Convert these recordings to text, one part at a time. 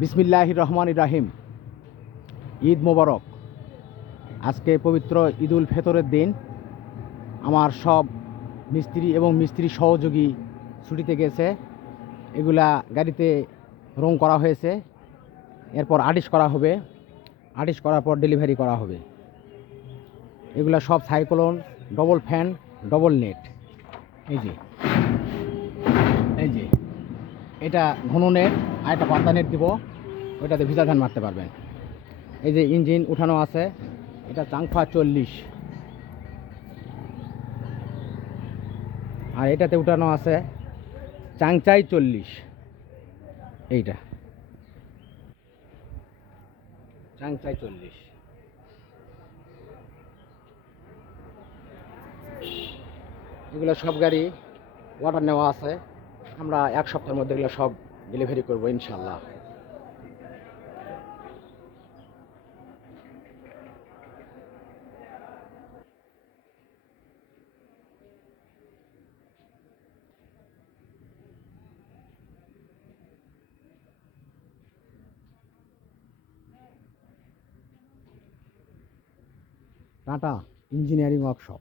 বিসমিল্লাহির রহমানির রাহিম। ঈদ মোবারক। আজকে পবিত্র ঈদুল ফিতরের দিন। আমার সব মিস্ত্রি এবং মিস্ত্রি সহযোগী ছুটিতে গেছে। এগুলা গাড়িতে রং করা হয়েছে, এরপর আড়িশ করা হবে, আড়িশ করার পর ডেলিভারি করা হবে। এগুলা সব cyclone, double fan, double net. এই যে এটা ঘন নেট, আর একটা পাতা নেট দিব, ওইটাতে ভিজা ধান মারতে পারবেন। এই যে ইঞ্জিন উঠানো আছে, এটা চাংফা 40, আর এটাতে উঠানো আছে চাংচাই 40। এইটা চাংচাই 40। এগুলো সব গাড়ি অর্ডার নেওয়া আছে। আমরা এক সপ্তাহের মধ্যে এগুলো সব ডেলিভারি করবো ইনশাল্লাহ। টাটা ইঞ্জিনিয়ারিং ওয়ার্কশপ,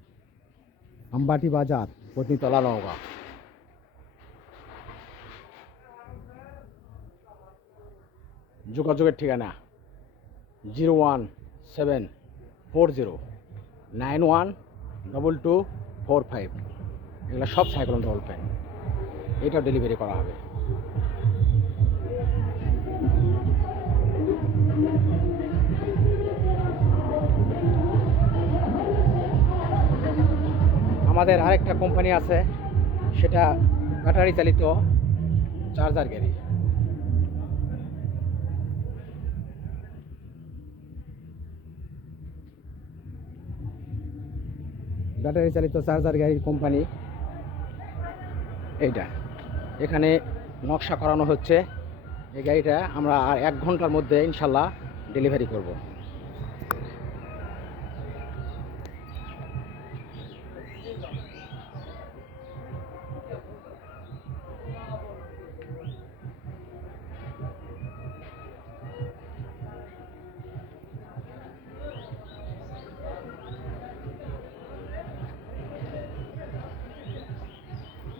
আমবাটি বাজার, পত্নীতলা, নওগাঁ। যোগাযোগের ঠিকানা 01740912245। এগুলো সব সাইক্লোন ডবল ফ্যান। এটাও ডেলিভারি করা হবে। আমাদের আরেকটা কোম্পানি আছে, সেটা ব্যাটারি চালিত চার্জার গাড়ি। ব্যাটারি চালিত চার্জার গাড়ির কোম্পানি এইটা। এখানে নকশা করানো হচ্ছে। এই গাড়িটা আমরা আর 1 ঘন্টার মধ্যে ইনশাল্লাহ ডেলিভারি করব।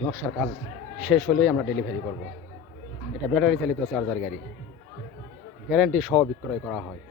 নকশার কাজ শেষ হলেই আমরা ডেলিভারি করব। এটা ব্যাটারি চালিত চার্জার গাড়ি, গ্যারান্টি সহ বিক্রয় করা হয়।